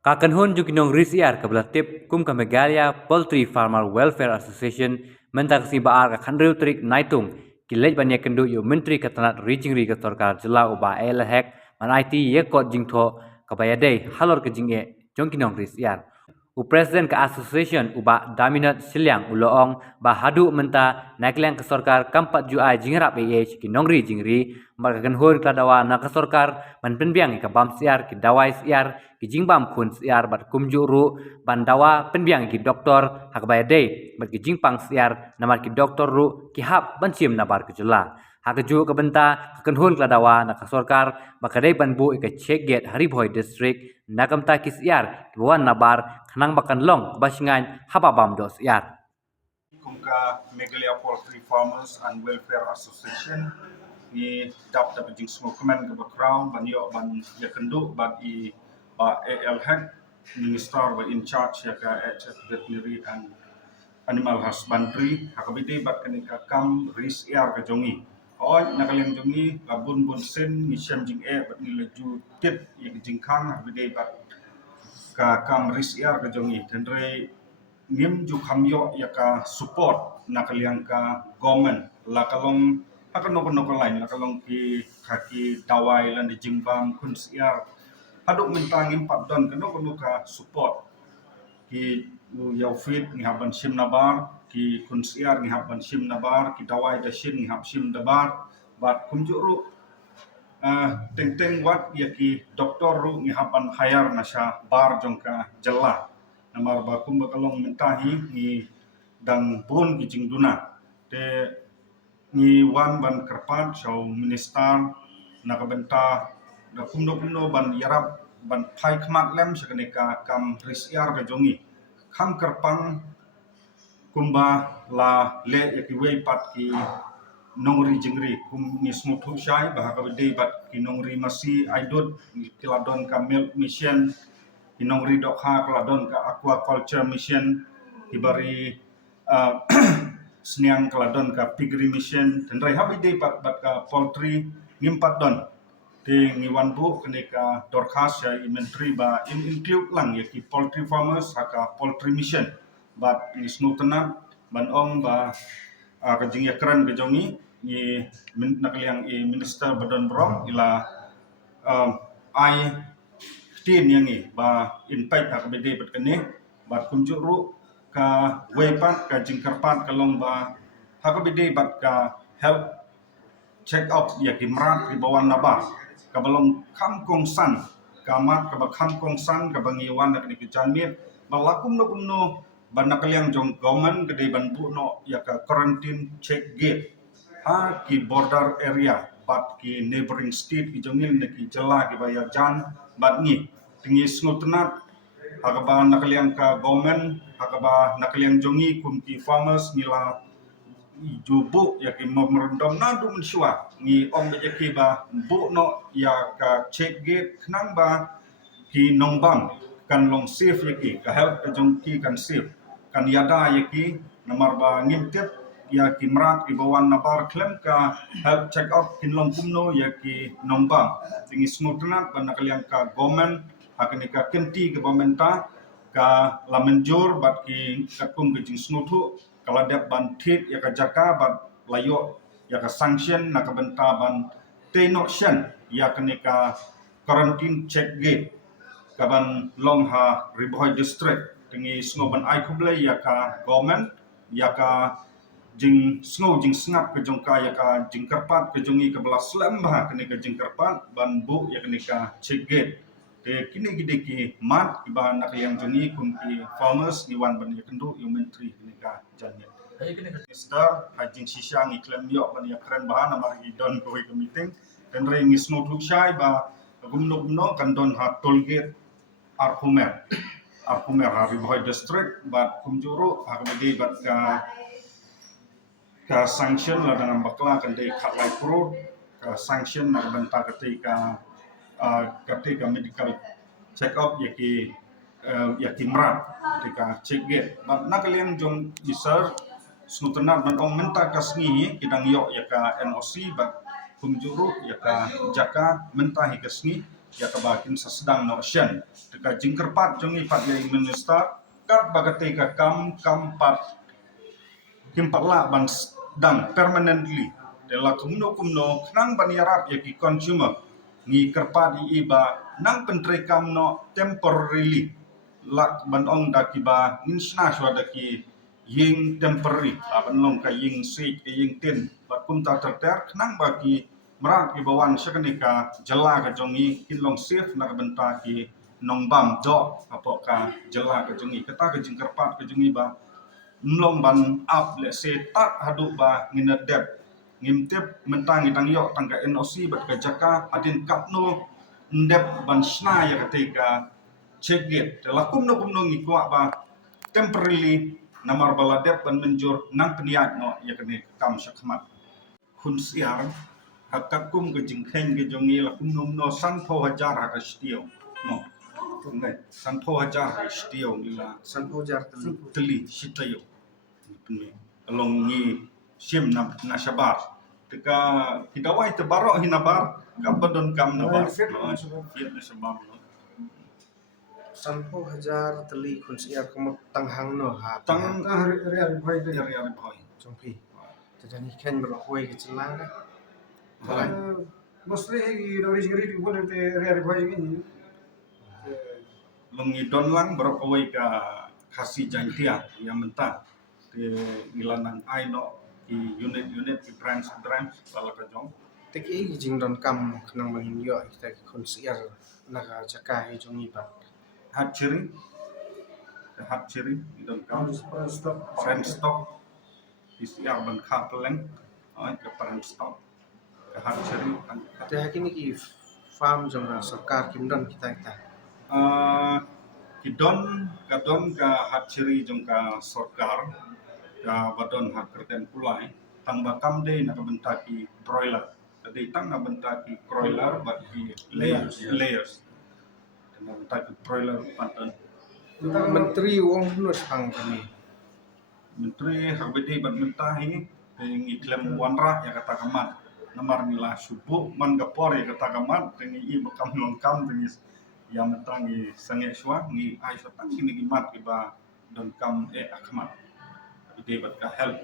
Kakanhun jukinong risiar kablatip kum kamegalia Poultry Farmer Welfare Association mentaksi baar kakhandriu trik naitung kilej banya kendu yu menteri katanat rijingri ka sarkar jela uba elhek man IT yekot jingtho kabayadei halor ke jinge jongkinong risiar. Presiden ke Association uba Daminat Silyang uloong bahadu menta naikliang ke sorkar kampat juai jingrap ki nongri jingri maka hur kladawa na ke sorkar man penbiang ke bam siar ki dawai siar ki jingbam kun siar bat kumjuru bandawa penbiang ki doktor hakbaya dei bat ki jingpang siar namar ki doktor ru ki hap bancim nabar ke jela hakaju ke benta kenhun kladawa na ke sorkar bakadei banbu ke cheget Haribhoi district nakam ta kisiar buan nabar kanang bakan long basingan hababam dos yar. Kumka Megalia Poultry Farmers and Welfare Association ni dap jing semua kemen ke background ban yo ban ya kendu ban I ba AL head minister ba in charge ya ka veterinary and animal husbandry hakabidi bat kenika kam ris air ke jongi oi nakaliang jongi labun bun sen ni syam jing bat ni leju tit ya jing khang hakabidi bat ka kam ris air ke jongi tendre ngim ju kamyo ya ka support nakaliang ka government la kalong akan nokon lain la kalong ki kaki dawai lan di jimbang kun siar aduk mentang impat don keno ka support ki yau fit ni haban sim nabar ki kun siar ni haban sim nabar ki dawai da shin ni hab sim dabar bat kumjuru teng wat ya ki doktor ru ni haban hayar nasha bar jongka jela namar bakum bakalong mentahi ni dang bun ki jingduna te ni wan ban kerpat so minister nakabenta da kumno ban yarab ban phai khmat lem sekenika kam risiar ka jongi kham kerpang kumba la le yakiwei pat ki nongri jingri kum ni smuthu shai bahaka bede bat ki nongri masi aidut kiladon ka milk mission inongri dokha keladon ke aquaculture mission dibari seniang keladon ke piggery mission dan rai habi de bat ke poultry ngimpat don di ngiwan bu kenika dorkas ya menteri ba include lang ya ki poultry farmers haka poultry mission bat isnu tenang ban ong ba kajing ya keren kejongi ni nakaliang minister badon brong ila ai tin yang ni ba impact ak bede bet kene bat kunjuru ka wepat ka jingkarpat kalong ba hak bede bat ka help check up ya kimrat di bawah naba ka balong kam kong san kamat ka bakam kong san ka bangiwan nak ni kejanmit balakum no ban nakaliang jong government gede ban bu no ya ka quarantine check gate ha ki border area bat ki neighboring state ki jongil ne ki jela ki bayar jan bat ni tingi snutnat hakaba nakaliang ka government hakaba nakaliang jongi kum ki farmers nila jubu ya ki memrendom nandu mensua ni om ya ki ba bu no ya ka check gate knang ba ki nongbam kan long safe ya ki ka help ka jongki kan safe kan yada ya ki namar ba ngimtep ya ki mrat ki bawan nabar klem ka help check up kin long kumno ya ki nongbam tingi smutnat ban nakaliang ka government hakani ka kenti ke pementa ka lamenjur bat ki kakum ke jing snutu kala dep ban tit ya ka jaka bat layo ya ka sanction na ka benta ban tenoktion ya kani ka quarantine check gate ka ban long ha Haribhoi district tingi snoban ai kuble ya ka government ya ka jing snow jing snap ke jongka ya ka jing karpat ke jongi ke belas lembah kani ka jing karpat ban bu ya kani ka check gate te kini gide ki mat iba nak yang jongi kum ki farmers ni wan ban kendu yung menteri kini ka janya minister hajing sisang iklem yo ban ya keren bahan amar i don ko ke meeting dan re ngisno thuk shai ba gumno kan don ha toll gate Arpumer Haribhoi district bat kumjuru hakbedi bat ka sanction la dengan bakla kan dei khat lai pro ka sanction na benta ketika medical check up yaki mrat ketika check gate bat nakalian jong isar snutenat ban ong menta kasngi kidang yo yaka NOC bat kumjuru yaka jaka menta hi kasngi ya kabakin sa sedang no shen teka jingkerpat jongi pat ya minister kat bagate ka kam pat kimpat la ban dang permanently dela kumno nang ban yarap ya ki consumer ngi kerpat i iba nang pentre kam no temporarily lak ban ong da ki ba insna shwa da ki ying temporary ban long ka ying sik ka ying tin ba kum ta ter nang ba ki merak ki bawan syakanika jela ka jongi kinlong safe na benta ki nong bam do apo ka jela ka jongi kata ka jingkerpat ka jongi ba mlong ban up le se tak hadu ba nginedep ngimtip mentang itang yok tangga NOC bat ka jaka adin kapno ndep ban sna ya ketika cegit lakum no kumno ngikwa ba temporarily namar baladep ban menjur nang peniat no ya kene kam syakmat kun siar hakakum ke jingkhen ke jongi lakum no san pho hajar ha stio no tungai san pho hajar ha stio ila San Ujar teli sitayo along ni sim na sabar teka kita wai te barok hinabar kabadon kam na bar fit na sabab no Sanpo Hajar teli kun siar kumut tanghang no ha tang Real Boy ya ya boy jongpi jadi ken berhoi ke celana Alay. mostly he originally people te Real Boy ini longidon lang barok away ka kasih jantia yang mentah di nilanang aino di unit di branch bala ka jong teki jing don kam kenang mangin yo kita kun siar naga jaka he jongi ba hat ciri idon kam stop friend stock PCR ban kapeleng ke friend stock ke hat ciri kan te hakini ki farm jonga sarkar kimdon kita kita kidon kadon ka hat ciri jong ka sorkar ka badon hak kerten pulai tang bakam de na kabentaki broiler jadi tang na bentaki broiler bagi layers na bentaki broiler paten menteri wong nus hang kami menteri habedi bat mentahi tengi klem wanra ya kata kamat namar nila subuh man gapor ya kata kamat tengi i bakam longkam tengi yang mentangi sange shwa ngi ai satang kini gimat kiba don kam akamat habedi bat ka help